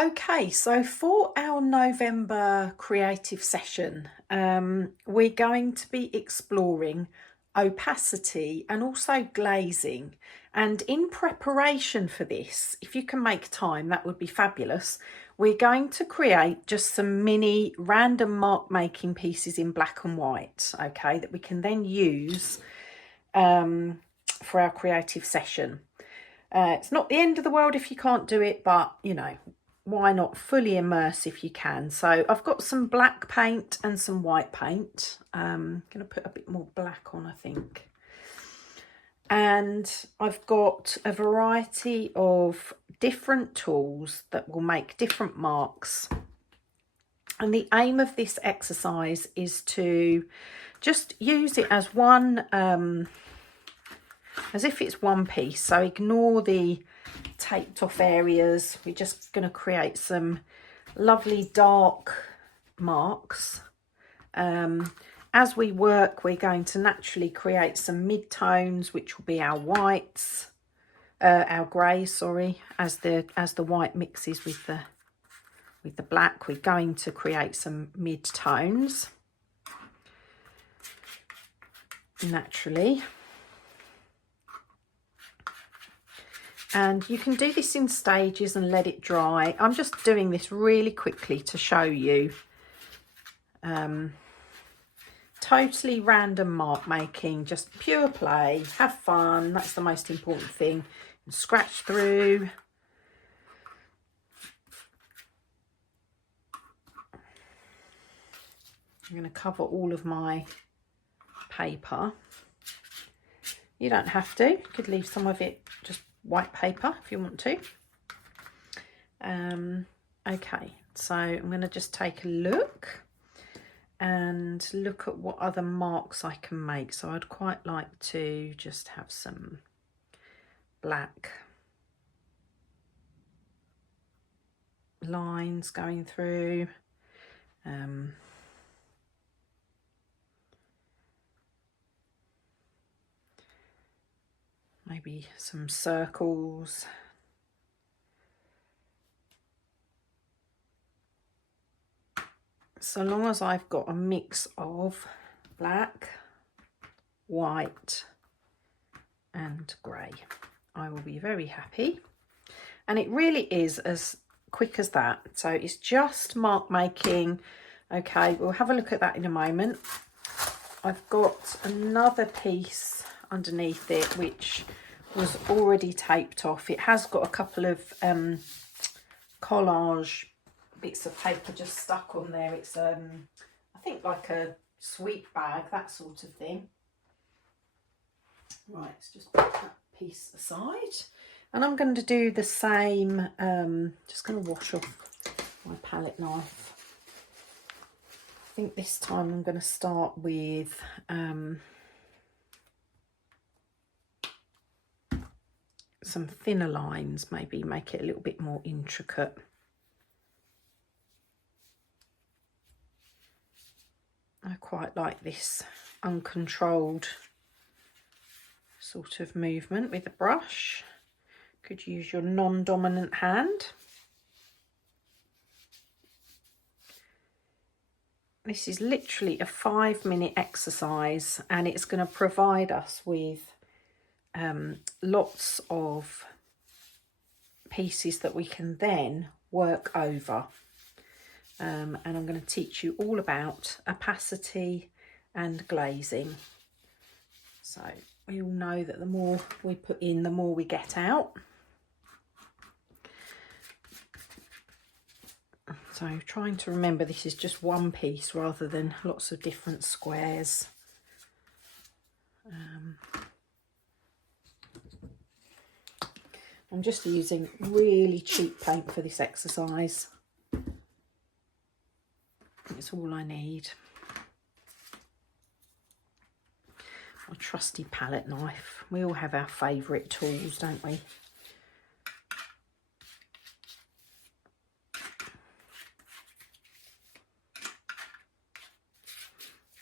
Okay, so for our November creative session, we're going to be exploring opacity and also glazing. And in preparation for this, if you can make time, that would be fabulous. We're going to create just some mini random mark making pieces in black and white, okay, that we can then use for our creative session. It's not the end of the world if you can't do it, but you know, why not fully immerse if you can. So I've got some black paint and some white paint. I'm going to put a bit more black on, I think. And I've got a variety of different tools that will make different marks. And the aim of this exercise is to just use it as one, as if it's one piece. So ignore the taped off areas. We're just going to create some lovely dark marks. As we work, we're going to naturally create some mid-tones, which will be our whites, our greys, sorry, as the white mixes with the black. We're going to create some mid-tones naturally. And you can do this in stages and let it dry. I'm just doing this really quickly to show you. Totally random mark making, just pure play, have fun. That's the most important thing. And scratch through. I'm going to cover all of my paper. You don't have to. You could leave some of it just white paper if you want to. Okay, so I'm going to just take a look and look at what other marks I can make. So I'd quite like to just have some black lines going through. Maybe some circles. So long as I've got a mix of black, white and grey, I will be very happy. And it really is as quick as that. So it's just mark making. Okay, we'll have a look at that in a moment. I've got another piece underneath it which was already taped off. It has got a couple of collage bits of paper just stuck on there. It's I think like a sweet bag, that sort of thing. Right, let's just put that piece aside, and I'm going to do the same. Just going to wash off my palette knife. I think this time I'm going to start with some thinner lines, maybe make it a little bit more intricate. I quite like this uncontrolled sort of movement with the brush. Could use your non-dominant hand. This is literally a 5-minute exercise, and it's going to provide us with lots of pieces that we can then work over. And I'm going to teach you all about opacity and glazing. So we all know that the more we put in, the more we get out. So trying to remember this is just one piece rather than lots of different squares. I'm just using really cheap paint for this exercise. It's all I need. My trusty palette knife. We all have our favourite tools, don't we?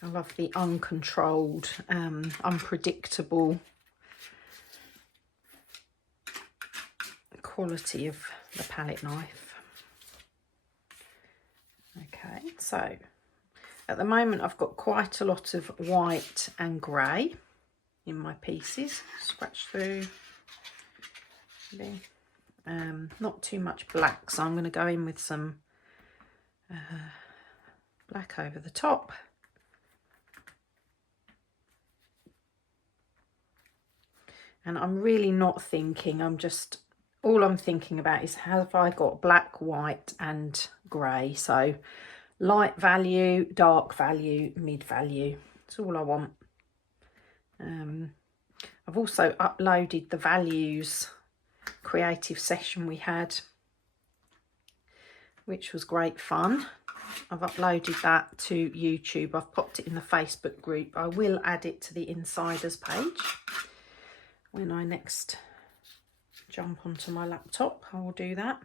I love the uncontrolled, unpredictable quality of the palette knife. So at the moment I've got quite a lot of white and grey in my pieces. Scratch through. Not too much black, so I'm going to go in with some black over the top. And I'm really not thinking, all I'm thinking about is, have I got black, white and grey? So light value, dark value, mid value. That's all I want. I've also uploaded the values creative session we had, which was great fun. I've uploaded that to YouTube. I've popped it in the Facebook group. I will add it to the insiders page when I next jump onto my laptop. I will do that.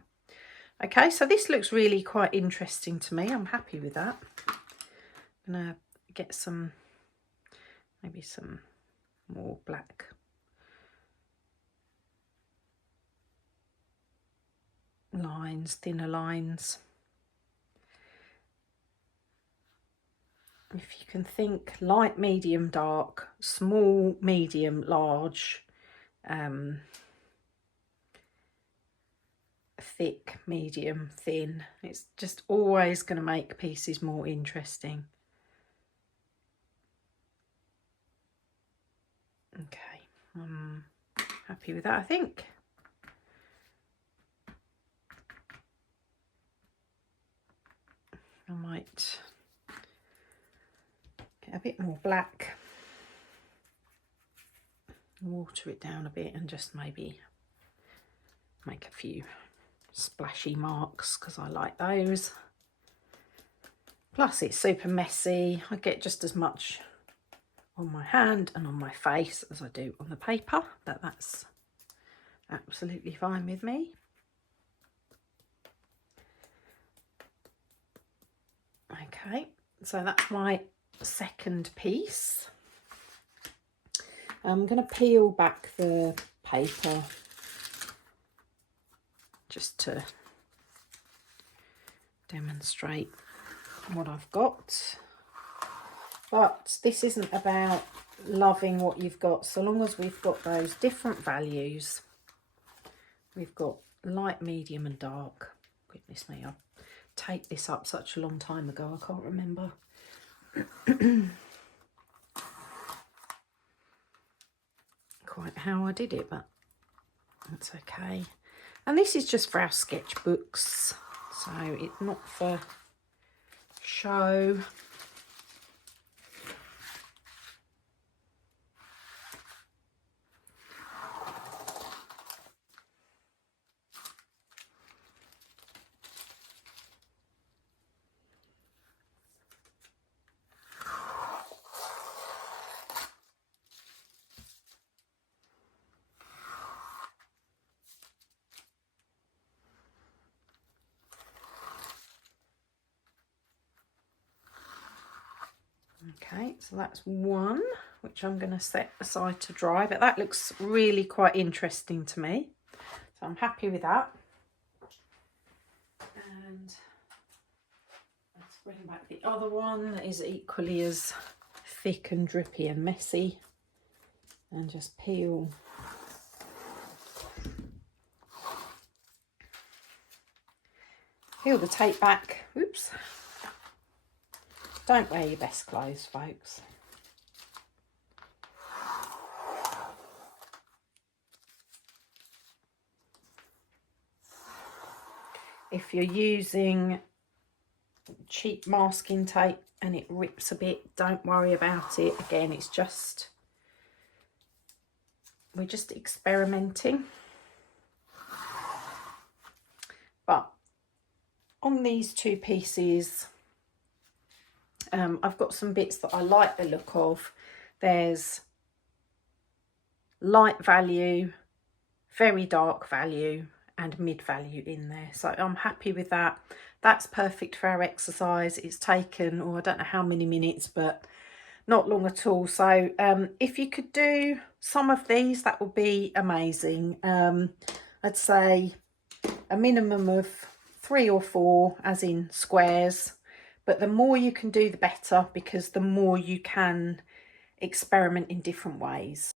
Okay, so this looks really quite interesting to me. I'm happy with that. I'm gonna get maybe some more black lines, thinner lines. If you can think light, medium, dark, small, medium, large, thick, medium, thin, it's just always going to make pieces more interesting. Okay, I'm happy with that, I think. I might get a bit more black, water it down a bit, and just maybe make a few splashy marks because I like those. Plus it's super messy. I get just as much on my hand and on my face as I do on the paper, but that's absolutely fine with me. Okay, so that's my second piece. I'm going to peel back the paper just to demonstrate what I've got. But this isn't about loving what you've got, so long as we've got those different values. We've got light, medium and dark. Goodness me, I taped this up such a long time ago, I can't remember. Quite how I did it, but that's okay. And this is just for our sketchbooks, so it's not for show. Okay, so that's one, which I'm going to set aside to dry, but that looks really quite interesting to me. So I'm happy with that. And let's bring back the other one that is equally as thick and drippy and messy, and just peel the tape back. Oops. Don't wear your best clothes, folks. If you're using cheap masking tape and it rips a bit, don't worry about it. Again, it's just, we're just experimenting. But on these two pieces, I've got some bits that I like the look of. There's light value, very dark value and mid value in there, so I'm happy with that. That's perfect for our exercise. It's taken, I don't know how many minutes, but not long at all. So if you could do some of these, that would be amazing. I'd say a minimum of 3 or 4, as in squares, but the more you can do the better, because the more you can experiment in different ways.